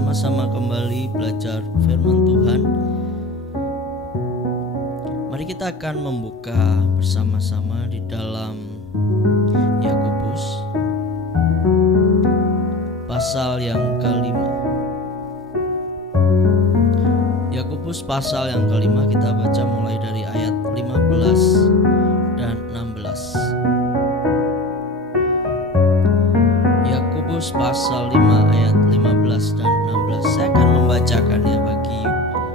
bersama-sama kembali belajar firman Tuhan. Mari kita akan membuka bersama-sama di dalam Yakobus pasal yang kelima. Yakobus pasal yang kelima, kita baca mulai dari ayat 15 dan 16. Yakobus pasal 5 ayat 15 dan 16. Saya akan membacakannya bagi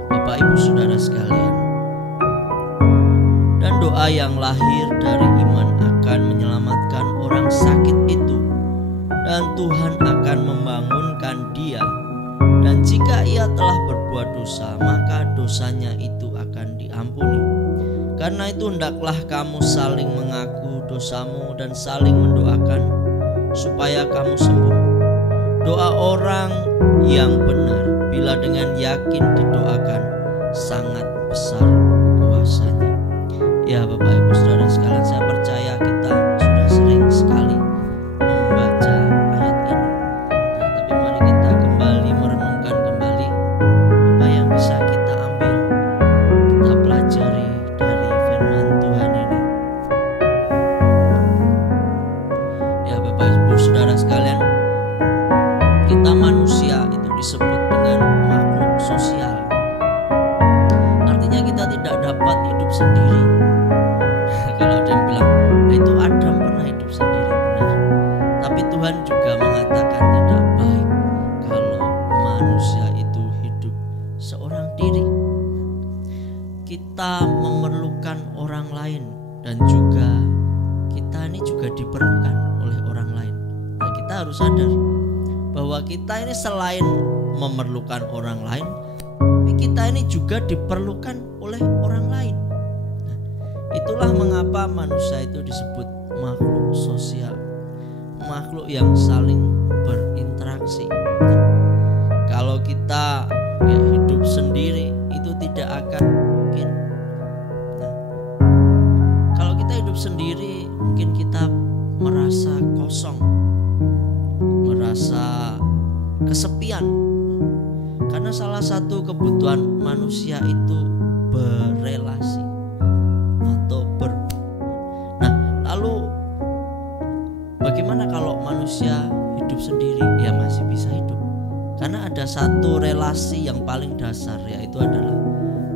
Bapak Ibu Saudara sekalian. Dan doa yang lahir dari iman akan menyelamatkan orang sakit itu, dan Tuhan akan membangunkan dia. Dan jika ia telah berbuat dosa, maka dosanya itu akan diampuni. Karena itu hendaklah kamu saling mengaku dosamu dan saling mendoakan supaya kamu sembuh. Doa orang yang benar bila dengan yakin didoakan sangat besar kuasanya. Ya Bapak Ibu Saudara sekalian, saya percaya kita sudah sering sekali membaca ayat ini. Tapi mari kita kembali merenungkan kembali apa yang bisa kita ambil, kita pelajari dari firman Tuhan ini. Ya Bapak Ibu Saudara sekalian, kita manusia itu disebut dengan makhluk sosial. Artinya kita tidak dapat hidup sendiri. Kalau ada yang bilang, itu Adam pernah hidup sendiri, benar. Tapi Tuhan juga mengatakan tidak baik kalau manusia itu hidup seorang diri. Kita memerlukan orang lain, dan juga kita ini juga diperlukan oleh orang lain. Nah, kita harus sadar bahwa kita ini selain memerlukan orang lain, tapi kita ini juga diperlukan oleh orang lain. Nah, itulah mengapa manusia itu disebut makhluk sosial, makhluk yang saling berinteraksi. Nah, kalau kita hidup sendiri itu tidak akan mungkin. Nah, kalau kita hidup sendiri mungkin kita merasa kosong, merasa kesepian, karena salah satu kebutuhan manusia itu berelasi atau Nah, lalu bagaimana kalau manusia hidup sendiri? Ya masih bisa hidup, karena ada satu relasi yang paling dasar, yaitu adalah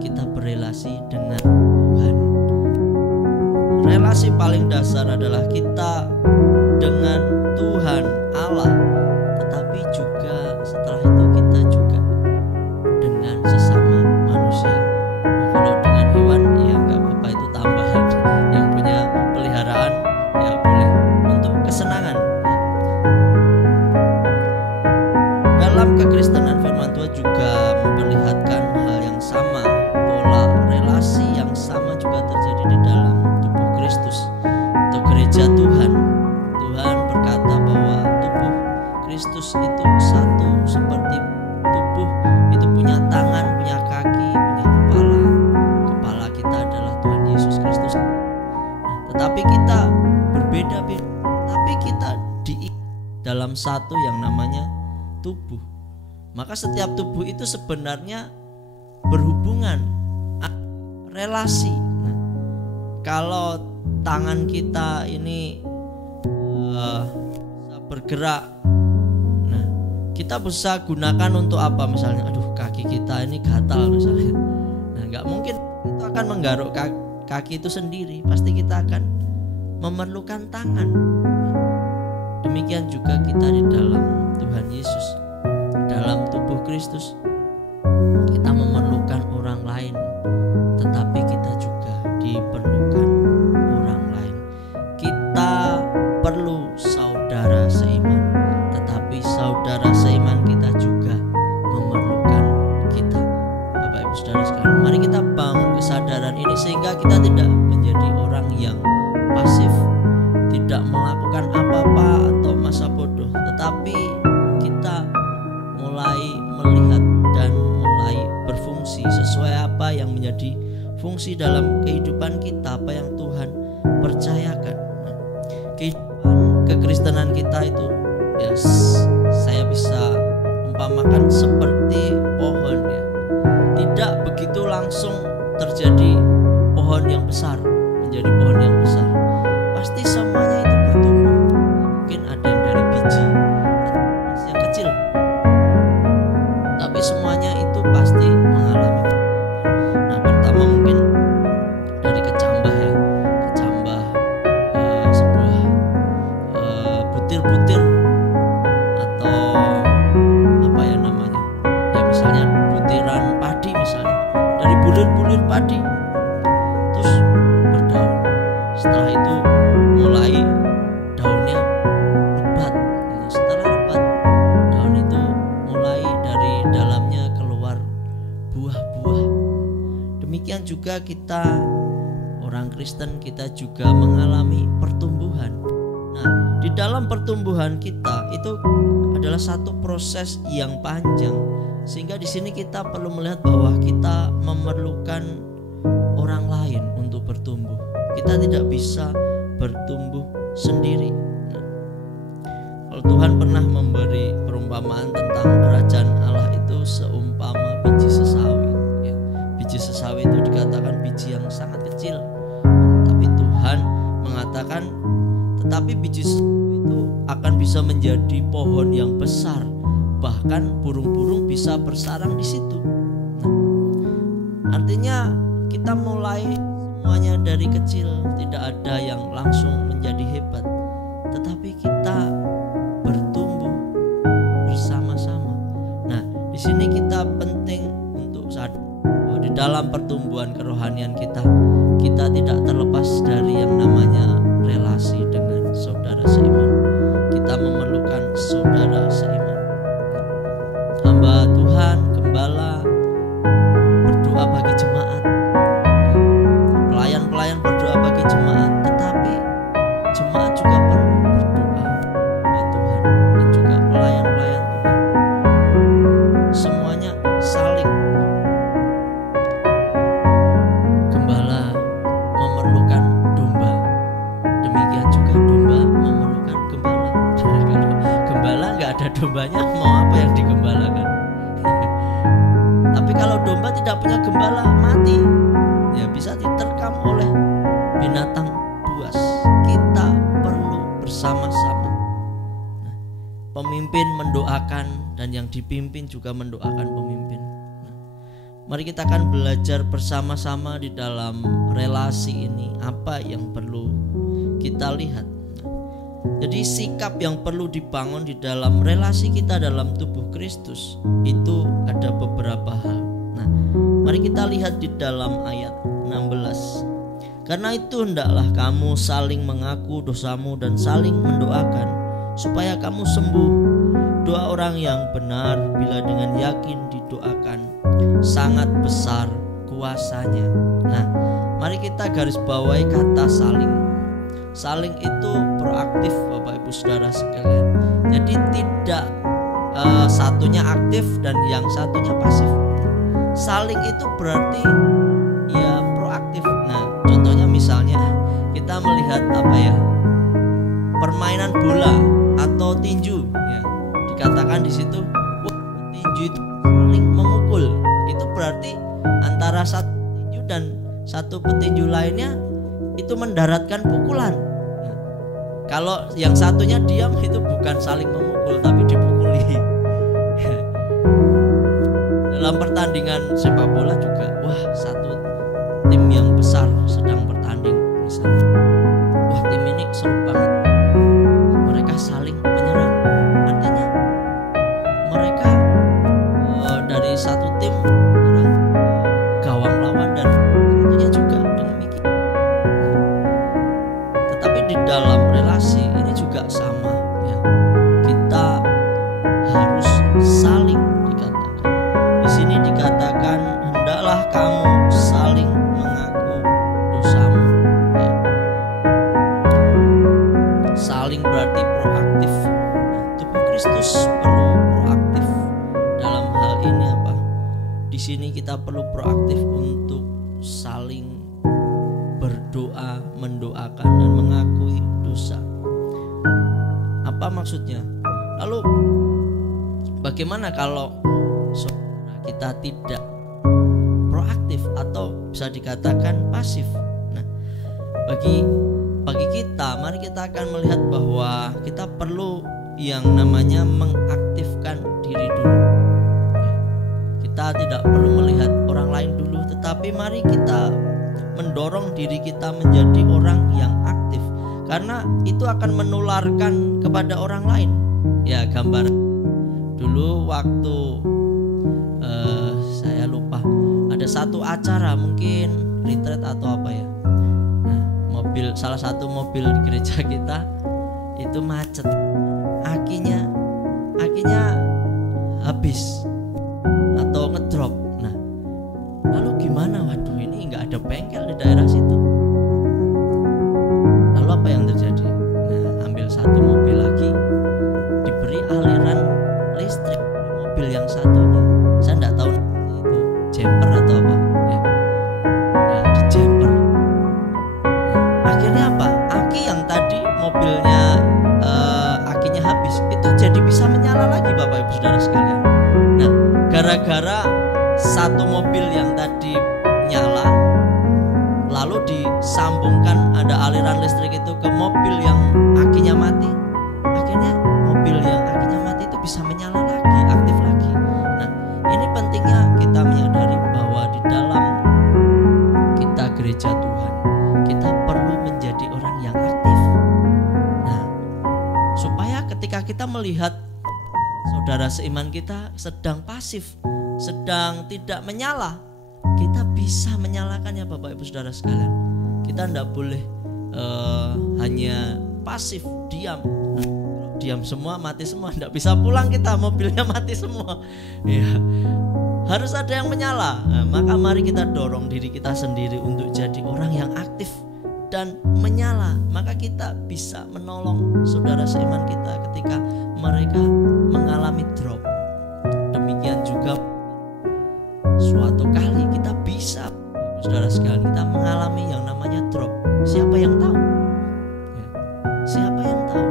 kita berelasi dengan Tuhan. Relasi paling dasar adalah kita dengan Tuhan Allah, tetapi juga setelah itu kita juga dengan sesama manusia. Nah, kalau dengan hewan ya nggak apa-apa, itu tambahan. Yang punya peliharaan ya boleh untuk kesenangan. Dalam kekristenan firman Tuhan juga memperlihatkan hal yang sama, pola relasi yang sama juga terjadi di dalam tubuh Kristus atau gereja Tuhan. Tuhan berkata bahwa tubuh Kristus itu satu seperti tubuh itu punya tangan, punya kaki, punya kepala. Kepala kita adalah Tuhan Yesus Kristus. Nah, tetapi kita berbeda-beda, tapi kita diikat dalam satu yang namanya tubuh. Maka setiap tubuh itu sebenarnya berhubungan, relasi. Nah, kalau tangan kita ini bergerak, nah kita bisa gunakan untuk apa? Misalnya, aduh kaki kita ini gatal misalnya. Nah, nggak mungkin itu akan menggaruk kaki itu sendiri. Pasti kita akan memerlukan tangan. Demikian juga kita di dalam Tuhan Yesus, dalam tubuh Kristus. Kita memerlukan orang lain, tetapi kita juga diperlukan orang lain. Kita perlu saudara seiman, tetapi saudara seiman kita juga memerlukan kita. Bapak Ibu Saudara sekalian, mari kita bangun kesadaran ini sehingga kita tidak menjadi orang yang pasif, tidak melakukan apa-apa atau masa bodoh, tetapi kita mulai melihat dan mulai berfungsi sesuai apa yang menjadi fungsi dalam kehidupan kita, apa yang Tuhan percayakan. Nah, kehidupan kekristenan kita itu, ya saya bisa diumpamakan seperti pohon ya. Tidak begitu langsung terjadi pohon yang besar, menjadi pohon yang besar. Pasti semuanya itu bertumbuh. Mungkin ada yang dari biji atau yang kecil, tapi semuanya itu pasti mengalami. Nah, pertama mungkin dari kecambah ya, kecambah sebuah butir-butir atau apa ya namanya, ya misalnya butiran padi misalnya, dari bulir-bulir padi terus berdaun. Setelah itu mulai daunnya lebat. Nah, setelah lebat, daun itu mulai dari dalamnya keluar buah-buah. Demikian juga kita orang Kristen, kita juga mengalami pertumbuhan. Nah, di dalam pertumbuhan kita itu adalah satu proses yang panjang, sehingga di sini kita perlu melihat bahwa kita memerlukan orang lain untuk bertumbuh. Kita tidak bisa bertumbuh sendiri. Nah, kalau Tuhan pernah memberi perumpamaan tentang kerajaan Allah itu seumpama biji sesawi ya. Biji sesawi itu dikatakan biji yang sangat kecil, tapi Tuhan mengatakan tetapi biji sesawi itu akan bisa menjadi pohon yang besar, bahkan burung-burung bisa bersarang di situ. Nah, artinya kita mulai semuanya dari kecil, tidak ada yang langsung menjadi hebat, tetapi kita bertumbuh bersama-sama. Nah, di sini kita penting untuk sadar bahwa di dalam pertumbuhan kerohanian kita tidak terlepas dari yang namanya relasi dengan saudara seiman. Kita memerlukan saudara seiman. Hamba Tuhan, gembala berdoa bagi jemaat, pelayan berdoa bagi jemaat, tetapi jemaat juga perlu berdoa buat Tuhan, dan juga pelayan-pelayan Tuhan. Semuanya saling. Gembala memerlukan domba, demikian juga domba memerlukan gembala. Kalau gembala nggak ada dombanya, mau apa yang digembalakan? Tapi kalau domba tidak punya gembala, mati, ya bisa diterkam oleh binatang buas. Kita perlu bersama-sama. Nah, pemimpin mendoakan dan yang dipimpin juga mendoakan pemimpin. Nah, mari kita akan belajar bersama-sama di dalam relasi ini apa yang perlu kita lihat. Jadi sikap yang perlu dibangun di dalam relasi kita dalam tubuh Kristus itu ada beberapa hal. Nah, mari kita lihat di dalam ayat 16. Karena itu hendaklah kamu saling mengaku dosamu dan saling mendoakan supaya kamu sembuh. Doa orang yang benar bila dengan yakin didoakan sangat besar kuasanya. Nah, mari kita garis bawahi kata saling. Saling itu proaktif Bapak Ibu Saudara sekalian. Jadi tidak satunya aktif dan yang satunya pasif. Saling itu berarti ya proaktif. Nah, contohnya misalnya kita melihat apa ya, permainan bola atau tinju ya. Dikatakan di situ tinju itu saling memukul. Itu berarti antara satu tinju dan satu petinju lainnya itu mendaratkan pukulan. Nah, kalau yang satunya diam itu bukan saling memukul tapi dipukuli. Dalam pertandingan sepak bola juga, wah satu tim yang besar sedang bertanding misalnya, wah tim ini seru banget, mereka saling menyerang. Artinya mereka dari satu tim menyerang gawang lawan dan satunya juga demikian. Tetapi di dalam relasi ini juga sama ya. Kita harus saling dikatakan. Di sini dikatakan hendaklah kamu saling mengaku dosamu ya. Saling berarti proaktif. Tubuh Kristus perlu proaktif dalam hal ini apa? Di sini kita perlu proaktif untuk saling berdoa, mendoakan dan mengakui dosa. Apa maksudnya? Lalu bagaimana kalau saudara kita tidak proaktif atau bisa dikatakan pasif? Nah, bagi kita, mari kita akan melihat bahwa kita perlu yang namanya mengaktifkan diri dulu. Kita tidak perlu melihat orang lain dulu, tetapi mari kita mendorong diri kita menjadi orang yang aktif, karena itu akan menularkan kepada orang lain. Ya, gambar dulu waktu saya lupa, ada satu acara mungkin retreat atau apa ya. Nah, salah satu mobil di gereja kita itu macet, akinya habis atau ngedrop. Nah, lalu gimana? Waduh, ini nggak ada bengkel di daerah situ. Lalu apa yang terjadi? Nah, ambil satu mobil lagi, diberi aliran listrik di mobil yang satunya. Saya nggak tahu itu jumper atau apa ya. Nah, di jumper. Nah, akhirnya apa? Aki yang tadi mobilnya akinya habis itu jadi bisa menyala lagi, Bapak Ibu Saudara sekalian. Nah, gara-gara satu mobil yang tadi nyala, lalu disambungkan ada aliran listrik itu ke mobil yang akinya mati, akhirnya mobil yang akinya mati itu bisa menyala lagi, aktif lagi. Nah, ini pentingnya kita menyadari bahwa di dalam kita gereja Tuhan, kita perlu menjadi orang yang aktif. Nah, supaya ketika kita melihat saudara seiman kita sedang pasif, sedang tidak menyala, kita bisa menyalakannya, Bapak Ibu Saudara sekalian. Kita tidak boleh hanya pasif, diam. Nah, diam semua, mati semua, tidak bisa pulang kita, mobilnya mati semua. Ya, harus ada yang menyala. Nah, maka mari kita dorong diri kita sendiri untuk jadi orang yang aktif dan menyala. Maka kita bisa menolong saudara seiman kita ketika mereka mengalami drop. Demikian juga suatu kali kita bisa, saudara sekalian, kita mengalami yang namanya drop. Siapa yang tahu? Ya, siapa yang tahu?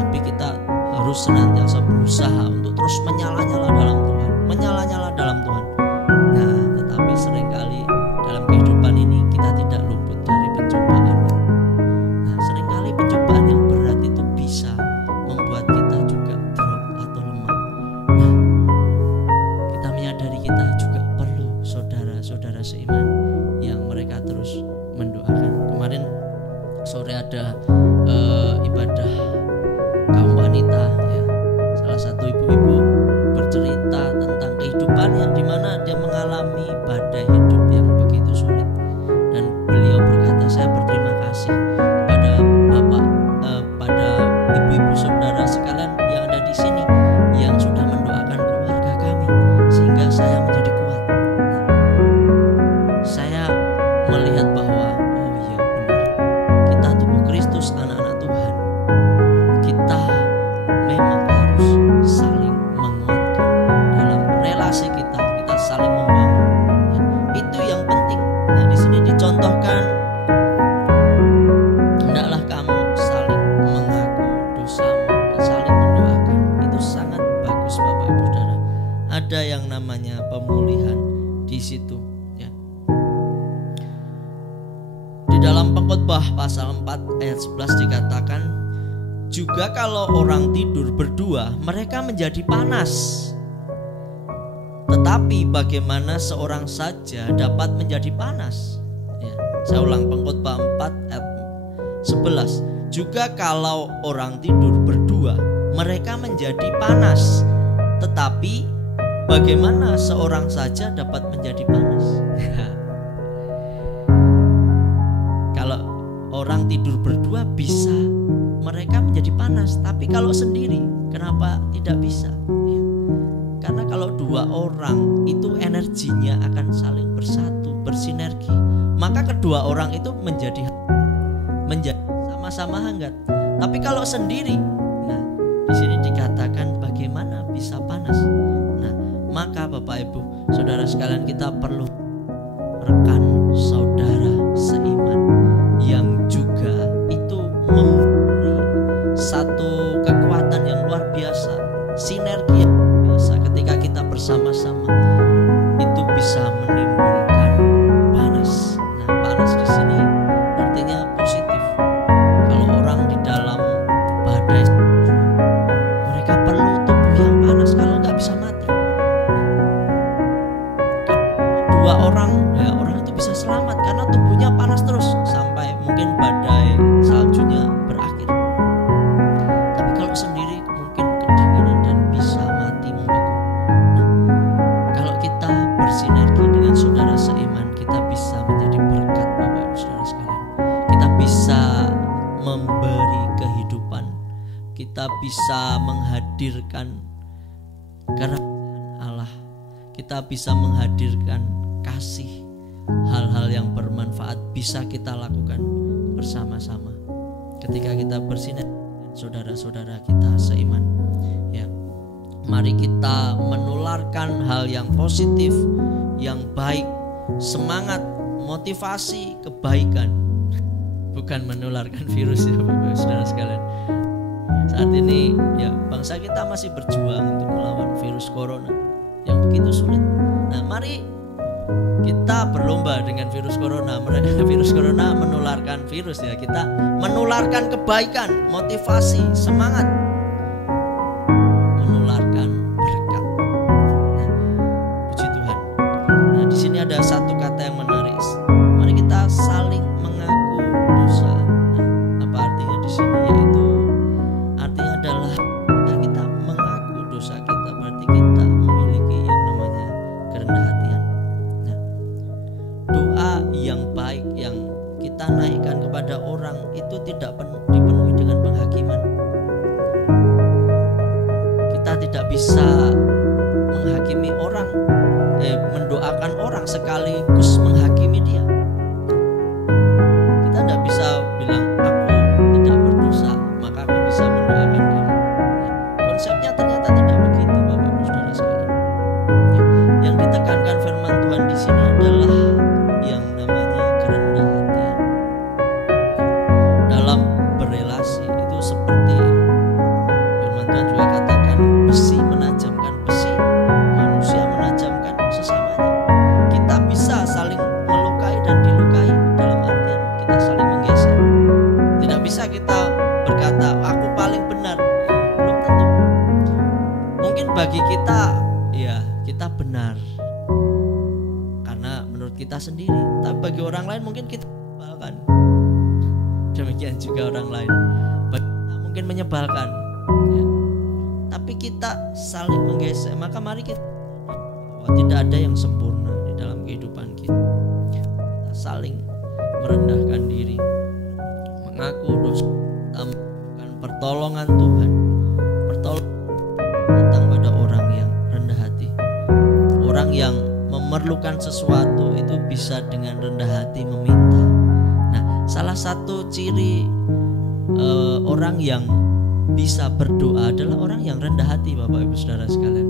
Tapi kita harus senantiasa berusaha untuk terus menyala-nyala dalam Tuhan, menyala-nyala dalam Tuhan. Nah, tetapi seringkali dalam kehidupan ini kita tidak luput dari pencobaan. Nah, seringkali pencobaan yang berat itu bisa membuat kita juga drop atau lemah. Nah, kita menyadari kita juga perlu saudara-saudara seiman yang mereka terus mendoakan. Kemarin sore ada ibadah kaum wanita ya. Salah satu ibu-ibu bercerita tentang kehidupannya di mana dia mengalami badai hidup yang begitu sulit, dan beliau berkata, saya berterima kasih kepada Bapak, pada ibu-ibu saudara sekalian yang ada di sini yang sudah mendoakan keluarga kami sehingga saya menjadi kuat. Nah, saya melihat bahwa oh iya benar, kita tubuh Kristus, anak-anak Tuhan, kita memang harus saling menguatkan dalam relasi kita saling membangun. Itu yang penting. Nah, di sini dicontohkan, hendaklah kamu saling mengaku dosamu dan saling mendoakan. Itu sangat bagus, Bapak Ibu Saudara. Ada yang namanya pemulihan di situ ya. Di dalam Pengkhotbah pasal 4 ayat 11 dikatakan, juga kalau orang tidur berdua, mereka menjadi panas. Tetapi bagaimana seorang saja dapat menjadi panas? Ya, saya ulang, Pengkhotbah 4 ayat 11. Juga kalau orang tidur berdua, mereka menjadi panas. Tetapi bagaimana seorang saja dapat menjadi panas? Kalau orang tidur berdua bisa, mereka menjadi panas. Tapi kalau sendiri, kenapa tidak bisa? Ya. Karena kalau dua orang itu energinya akan saling bersatu, bersinergi, maka kedua orang itu menjadi sama-sama hangat. Tapi kalau sendiri, nah di sini dikatakan bagaimana bisa panas. Nah, maka Bapak Ibu Saudara sekalian, kita perlu rekan saudara seiman yang juga itu memberi satu kekuatan yang luar biasa orang itu bisa selamat karena tubuhnya panas terus sampai mungkin badai saljunya berakhir. Tapi kalau sendiri mungkin kedinginan dan bisa mati membeku. Nah, kalau kita bersinergi dengan saudara seiman, kita bisa menjadi berkat Bapak Ibu Saudara sekalian. Kita bisa memberi kehidupan, kita bisa menghadirkan kerajaan Allah, kita bisa menghadirkan kasih, hal-hal yang bermanfaat bisa kita lakukan bersama-sama ketika kita bersinergi dengan saudara-saudara kita seiman. Ya, mari kita menularkan hal yang positif, yang baik, semangat, motivasi, kebaikan, bukan menularkan virus ya Bapak Saudara sekalian. Saat ini ya bangsa kita masih berjuang untuk melawan virus corona yang begitu sulit. Nah, mari kita berlomba dengan virus corona. Virus corona menularkan virus ya, kita menularkan kebaikan, motivasi, semangat, menularkan berkat. Nah, puji Tuhan. Nah, di sini ada satu kata yang menarik. Mari kita saling mengaku dosa. Nah, apa artinya di sini? Yaitu artinya adalah ketika kita mengaku dosa kita, berarti kita memiliki yang namanya kerendahan hatian. Nah, doa yang baik yang kita naikkan kepada orang itu tidak dipenuhi dengan penghakiman. Kita tidak bisa menghakimi orang, mendoakan orang sekaligus menghakimi dia. Kita tidak bisa bilang aku tidak berdosa maka aku bisa mendoakan kamu. Konsepnya ternyata tidak begitu Bapak Ibu Saudara sekalian. Yang ditekankan firman Tuhan di sini adalah yang namanya kerendahan hatian. Dalam berelasi itu seperti firman Tuhan juga katakan, besi menajamkan besi, manusia menajamkan sesamanya. Kita bisa saling melukai dan dilukai, dalam artian kita saling menggeser. Tidak bisa kita berkata aku paling benar, belum tentu. Mungkin bagi kita ya kita benar karena menurut kita sendiri, tapi bagi orang lain mungkin kita menyebalkan. Demikian juga orang lain bagi kita mungkin menyebalkan ya. Tapi kita saling menggeser. Maka mari kita bahwa tidak ada yang sempurna di dalam kehidupan kita. Kita saling merendahkan diri, mengaku dosa, melakukan pertolongan Tuhan. Pertolongan datang pada orang yang rendah hati. Orang yang memerlukan sesuatu itu bisa dengan rendah hati meminta. Nah, salah satu ciri orang yang bisa berdoa adalah orang yang rendah hati Bapak Ibu Saudara sekalian.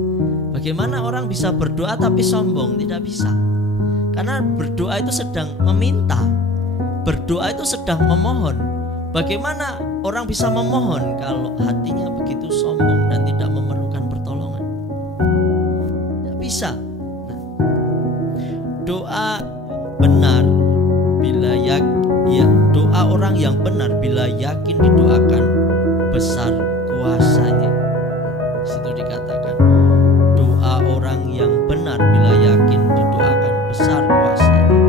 Bagaimana orang bisa berdoa tapi sombong? Tidak bisa. Karena berdoa itu sedang meminta, berdoa itu sedang memohon. Bagaimana orang bisa memohon kalau hatinya begitu sombong dan tidak memerlukan pertolongan? Tidak bisa. Nah, doa benar bila doa orang yang benar bila yakin didoakan besar kuasanya. Di situ dikatakan doa orang yang benar bila yakin didoakan besar kuasanya.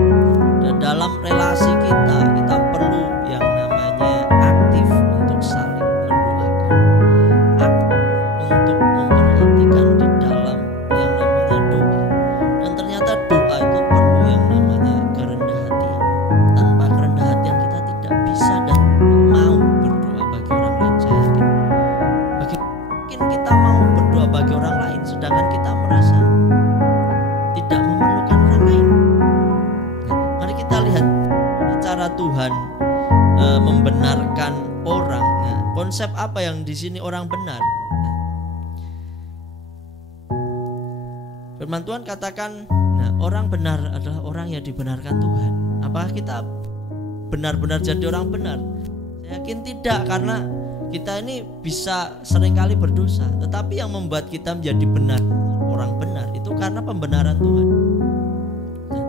Dan dalam relasi kita perlu yang namanya aktif untuk saling mendoakan, aktif untuk memperhatikan di dalam yang namanya doa. Dan ternyata doa itu perlu yang namanya kerendahan hatian. Tanpa kerendahan hatian kita tidak bisa dan mau berdoa bagi orang lain. Saya yakin mungkin kita mau berdoa bagi orang lain sedangkan kita merasa tidak memerlukan orang lain. Nah, mari kita lihat cara Tuhan membenarkan orang. Nah, konsep apa yang di sini orang benar? Nah, firman Tuhan katakan, nah, orang benar adalah orang yang dibenarkan Tuhan. Apakah kita benar-benar jadi orang benar? Saya yakin tidak, karena kita ini bisa seringkali berdosa. Tetapi yang membuat kita menjadi benar, orang benar, itu karena pembenaran Tuhan. Nah,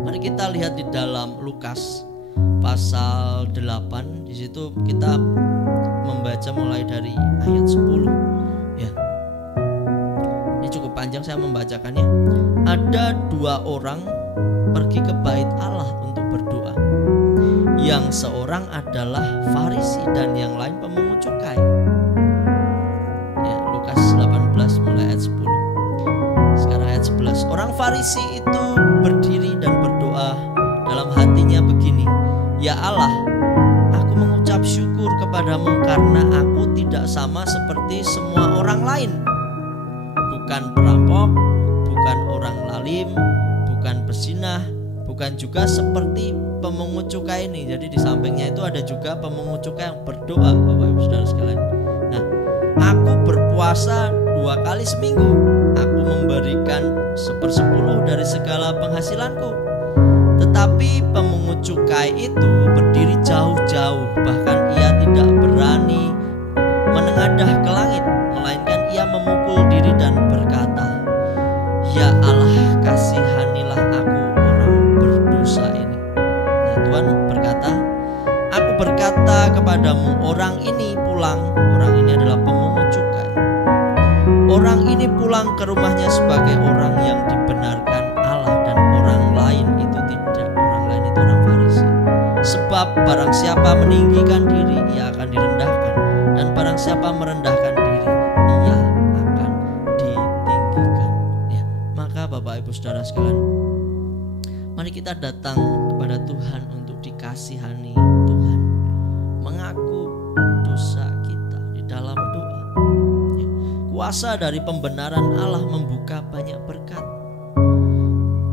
mari kita lihat di dalam Lukas pasal 8. Di situ kita membaca mulai dari ayat 10 ya. Ini cukup panjang saya membacakannya. Ada dua orang pergi ke bait Allah untuk berdoa. Yang seorang adalah Farisi dan yang lain pemungut cukai. Ya, Lukas 18 mulai ayat 10. Sekarang ayat 11. Orang Farisi itu berdiri dan berdoa dalam hatinya begini, "Ya Allah, aku mengucap syukur kepadamu karena aku tidak sama seperti semua orang lain. Bukan perampok, bukan orang lalim, bukan pezinah, bukan juga seperti pemungut cukai ini." Jadi di sampingnya itu ada juga pemungut cukai yang berdoa, Bapak Ibu Saudara sekalian. Nah, aku berpuasa 2 kali seminggu. Aku memberikan 1/10 dari segala penghasilanku. Tetapi pemungut cukai itu berdiri jauh-jauh, bahkan ia tidak berani menengadah ke langit, melainkan ia memukul diri dan berkata, "Ya Allah, kasihanilah aku orang berdosa ini." Nah, Tuhan berkata, "Aku berkata kepadamu, orang ini pulang." Orang ini adalah pemungut cukai. "Orang ini pulang ke rumahnya sebagai orang yang dibenarkan Allah, dan orang lain itu tidak." Orang lain itu orang Farisi. "Sebab barang siapa meninggikan diri, ia akan direndahkan, dan barang siapa merendahkan diri, ia akan ditinggikan." Ya, maka Bapak Ibu Saudara sekalian, mari kita datang kepada Tuhan untuk dikasihani Tuhan, mengaku dosa kita di dalam doa. Ya, kuasa dari pembenaran Allah membuka banyak berkat.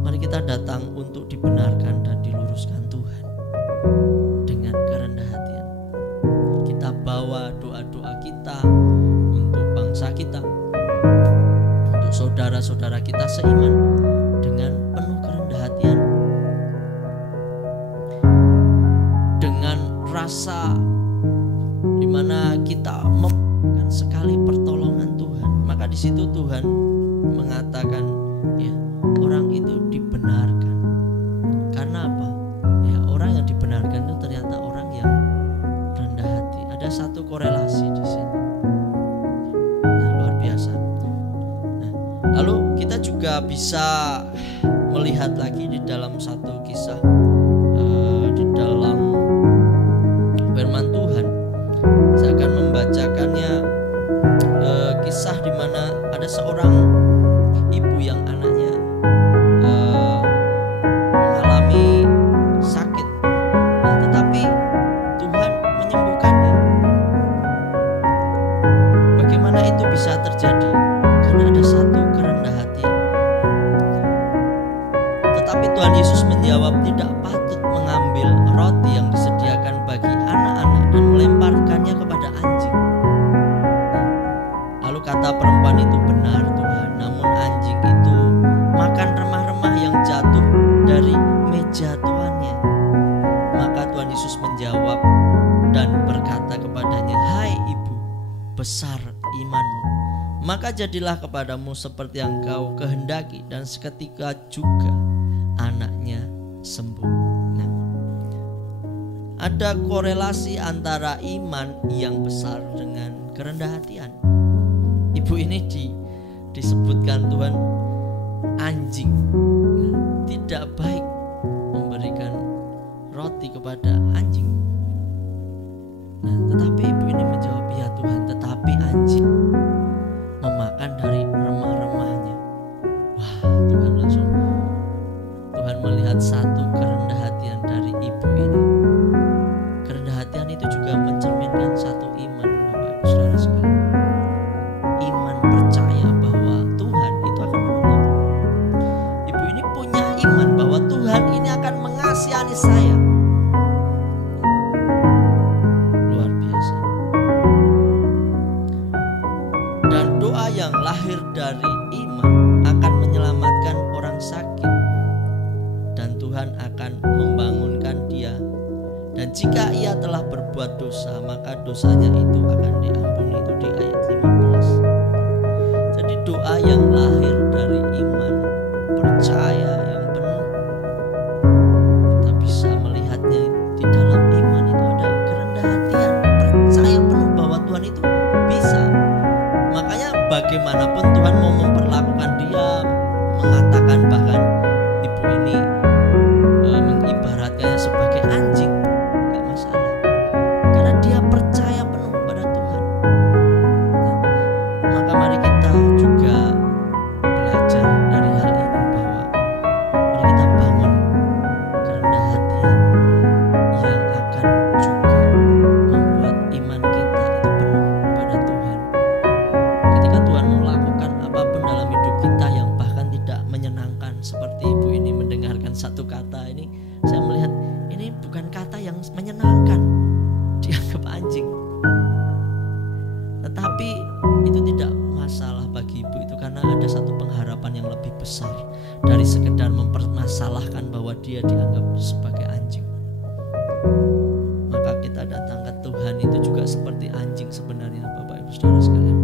Mari kita datang untuk dibenarkan dan diluruskan Tuhan dengan kerendah hatian. Kita bawa doa-doa kita untuk bangsa kita, untuk saudara-saudara kita seiman, dengan penuh kerendah hatian, dengan rasa dimana kita membutuhkan sekali pertolongan Tuhan. Maka di situ Tuhan mengatakan, ya, orang itu dibenarkan. Karena apa? Ya, orang yang dibenarkan itu ternyata orang yang rendah hati. Ada satu korelasi di sini. Nah, luar biasa. Nah, lalu kita juga bisa melihat lagi di dalam satu kisah di dalam firman Tuhan. Saya akan membacakannya, kisah di mana ada seorang ibu yang anaknya mengalami sakit, tetapi Tuhan menyembuhkannya. Bagaimana itu bisa terjadi? Karena ada satu kerendah hati. Tetapi Tuhan Yesus menjawab, "Tidak patut mengambil roti yang disediakan bagi anak-anak dan melemparkannya kepada anjing." Lalu kata perempuan itu, "Benar Tuhan, namun anjing itu makan remah-remah yang jatuh dari meja tuannya." Maka Tuhan Yesus menjawab dan berkata kepadanya, "Hai ibu, besar imanmu, maka jadilah kepadamu seperti yang kau kehendaki." Dan seketika juga anaknya sembuh. Nah, ada korelasi antara iman yang besar dengan kerendah hatian. Ibu ini disebutkan Tuhan anjing. Nah, tidak baik memberikan roti kepada anjing. Nah, tetapi ibu ini menjawab, "Ya Tuhan, tetapi anjing memakan dari remah-remahnya." Wah, Tuhan melihat satu kerendah hatian dari ibu ini. Kerendah hatian itu juga mencerminkan satu iman, Bapak Ibu Saudara sekalian. Iman percaya bahwa Tuhan itu akan menolong. Ibu ini punya iman bahwa Tuhan ini akan mengasihani saya. Luar biasa. Dan doa yang lahir dari iman akan menyelamatkan orang sakit, dan Tuhan akan membangunkan dia. Dan jika ia telah berbuat dosa, maka dosanya itu akan diampuni. Itu di ayat 15. Jadi doa yang lahir dari iman percaya yang penuh, kita bisa melihatnya di dalam iman itu ada kerendah hatian, percaya penuh bahwa Tuhan itu bisa. Makanya bagaimanapun Tuhan mau memperlakukan dia, mengatakan bahkan ibu ini saya melihat ini bukan kata yang menyenangkan dianggap anjing. Tetapi itu tidak masalah bagi ibu itu, karena ada satu pengharapan yang lebih besar dari sekedar mempermasalahkan bahwa dia dianggap sebagai anjing. Maka kita datang ke Tuhan itu juga seperti anjing sebenarnya, Bapak Ibu Saudara sekalian.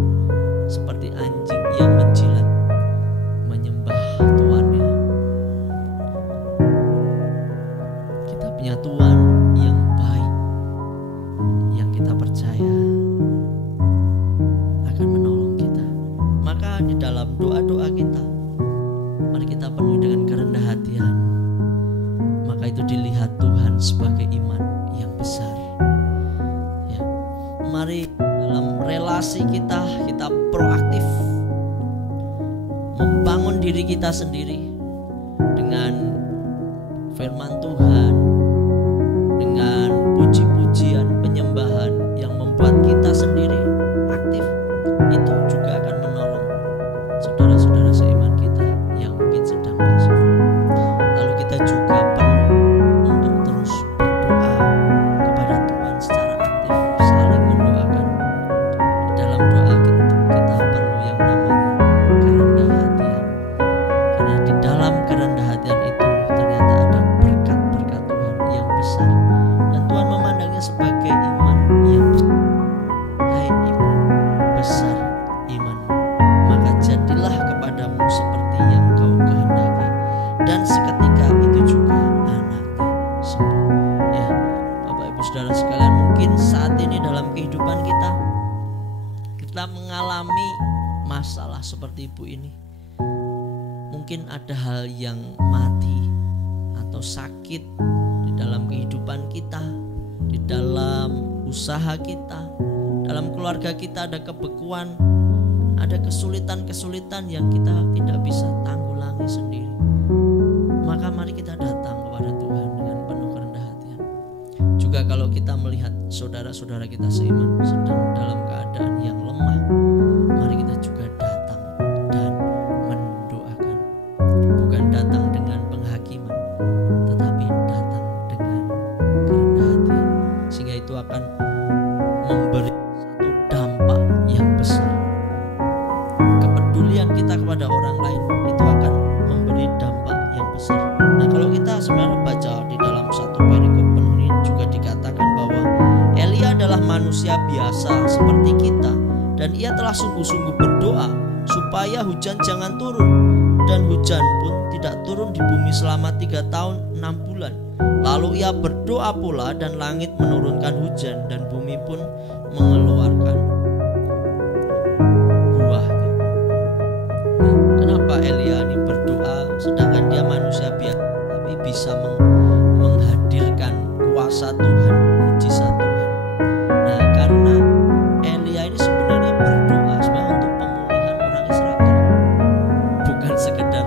Seperti anjing yang menjilat, menyembah tuannya. Kita punya Tuhan yang baik, yang kita percaya akan menolong kita. Maka di dalam doa-doa kita, mari kita penuhi dengan kerendah hatian. Maka itu dilihat Tuhan sebagai iman yang besar. Ya. Mari dalam relasi kita proaktif membangun diri kita sendiri dengan firman Tuhan, dengan puji-pujian, penyembahan yang membuat kita sendiri aktif. Itu juga akan menolong saudara-saudara seiman kita yang mungkin sedang pasif. Lalu kita juga perlu untuk terus berdoa kepada Tuhan secara aktif, saling mendoakan. Di dalam doa kita perlu yang namanya kerendahan hatian, karena di dalam kerendahan hatian itu ternyata ada berkat-berkat Tuhan yang besar, dan Tuhan memandangnya sebagai iman yang besar. Hai ibu, besar iman, maka jadilah kepadamu seperti yang kau kehendaki, dan seketika itu juga anaknya sembuh. Ya, Bapak Ibu Saudara sekalian, mungkin saat ini dalam kehidupan kita mengalami masalah seperti ibu ini. Mungkin ada hal yang mati atau sakit di dalam kehidupan kita, di dalam usaha kita, dalam keluarga kita ada kebekuan, ada kesulitan-kesulitan yang kita tidak bisa tanggulangi sendiri. Maka mari kita datang kepada Tuhan dengan penuh kerendahan hatian. Juga kalau kita melihat saudara-saudara kita seiman sedang dalam keadaan yang lemah, mari kita juga datang dan mendoakan. Bukan datang dengan penghakiman, tetapi datang dengan kerendahan hati, sehingga itu akan memberi satu dampak yang besar. Kepedulian kita kepada orang lain itu akan memberi dampak yang besar. Nah, kalau kita sebenarnya baca di dalam satu perikop penuh ini juga dikatakan bahwa Elia adalah manusia biasa seperti kita, dan ia telah sungguh-sungguh berdoa supaya hujan jangan turun, dan hujan pun tidak turun di bumi selama 3 tahun 6 bulan. Lalu ia berdoa pula, dan langit menurunkan hujan, dan bumi pun mengeluarkan buahnya. Nah, kenapa Elia ini berdoa sedangkan dia manusia biasa tapi bisa menghadirkan kuasa Tuhan, mujizat Tuhan? Nah, karena Elia ini sebenarnya berdoa sebenarnya untuk pemulihan orang Israel, bukan sekedar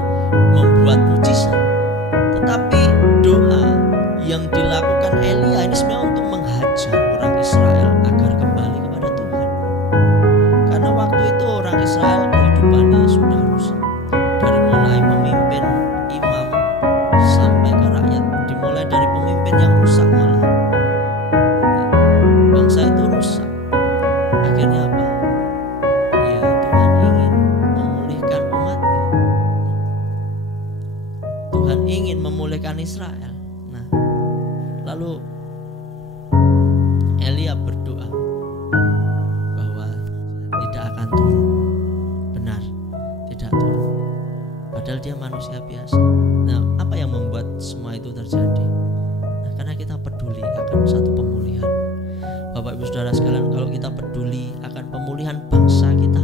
membuat mujizat, tetapi doa yang dilakukan Elia ini sebenarnya untuk menghajar orang Israel agar kembali kepada Tuhan. Karena waktu itu orang Israel kehidupannya sudah rusak, dari mulai memimpin imam sampai ke rakyat, dimulai dari pemimpin yang rusak malah. Bangsa itu rusak. Akhirnya apa? Ya, Tuhan ingin memulihkan umatnya. Tuhan ingin memulihkan Israel. Nah, lalu Elia berdoa bahwa tidak akan turun. Benar, tidak turun. Padahal dia manusia biasa. Nah, apa yang membuat semua itu terjadi? Nah, karena kita peduli akan satu pemulihan. Bapak Ibu Saudara sekalian, kalau kita peduli akan pemulihan bangsa kita,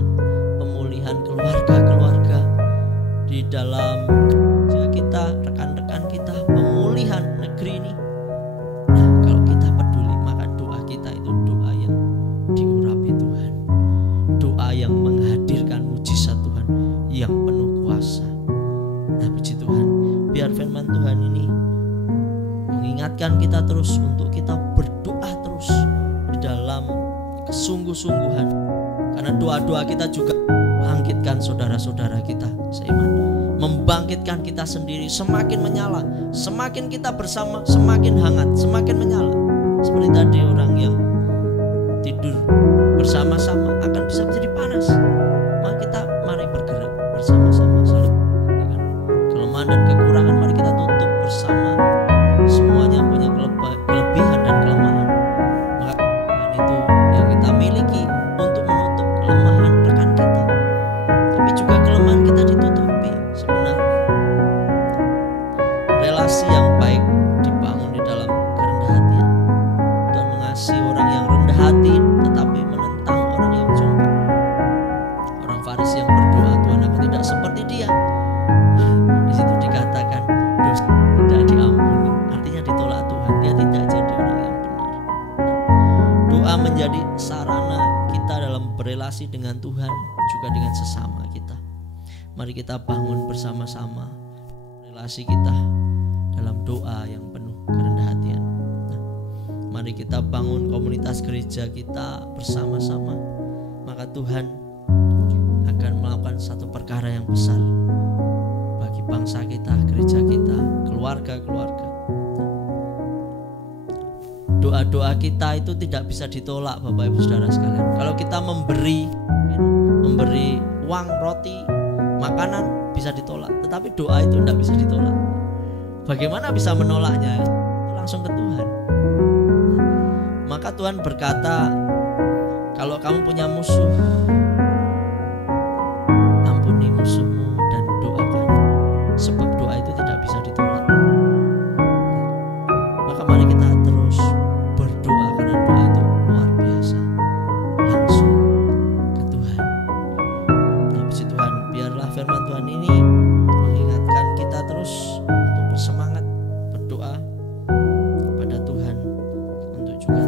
pemulihan keluarga-keluarga di dalam gereja kita, rekan-rekan kita, pemulihan negeri ini. Nah, kalau kita peduli, maka doa kita itu doa yang diurapi Tuhan, doa yang menghadirkan mujizat Tuhan yang penuh kuasa. Nah, puji Tuhan, biar firman Tuhan ini mengingatkan kita terus untuk kita berdoa terus di dalam kesungguh-sungguhan, karena doa-doa kita juga bangkitkan saudara-saudara kita seiman, membangkitkan kita sendiri, semakin menyala. Semakin kita bersama, semakin hangat, semakin menyala. Seperti tadi orang yang tidur bersama-sama akan bisa menjadi panas. Mari bergerak bersama-sama, saling dengan kelemahan dan kekurangan. Mari kita tutup bersama. Semuanya punya kelebihan dan kelemahan. Maka kelebihan itu yang kita miliki untuk menutup kelemahan rekan kita. Tapi juga kelemahan kita ditutupi sebenarnya. Relasi yang baik dibangun di dalam kerendahan hatian. Tuhan mengasihi orang yang rendah hati tetapi menentang orang yang sombong. Orang Farisi yang berdoa, Tuhan aku tidak seperti dia. Di situ dikatakan dosa tidak diampuni, artinya ditolak Tuhan. Dia tidak jadi orang yang benar. Doa menjadi sarana kita dalam berelasi dengan Tuhan, juga dengan sesama kita. Mari kita bangun bersama-sama relasi kita dalam doa yang penuh kerendahan hatian. Mari kita bangun komunitas gereja kita bersama-sama. Maka Tuhan akan melakukan satu perkara yang besar bagi bangsa kita, gereja kita, keluarga-keluarga. Doa-doa kita itu tidak bisa ditolak Bapak Ibu Saudara sekalian. Kalau kita memberi uang, roti, makanan bisa ditolak, tetapi doa itu tidak bisa ditolak. Bagaimana bisa menolaknya? Itu langsung ke Tuhan. Maka Tuhan berkata, kalau kamu punya musuh, ampuni musuhmu dan doakan, sebab doa itu tidak bisa ditolak. Maka mari kita terus berdoa, karena doa itu luar biasa, langsung ke Tuhan. Nah, puji Tuhan, biarlah firman Tuhan ini mengingatkan kita terus untuk bersemangat berdoa kepada Tuhan, untuk juga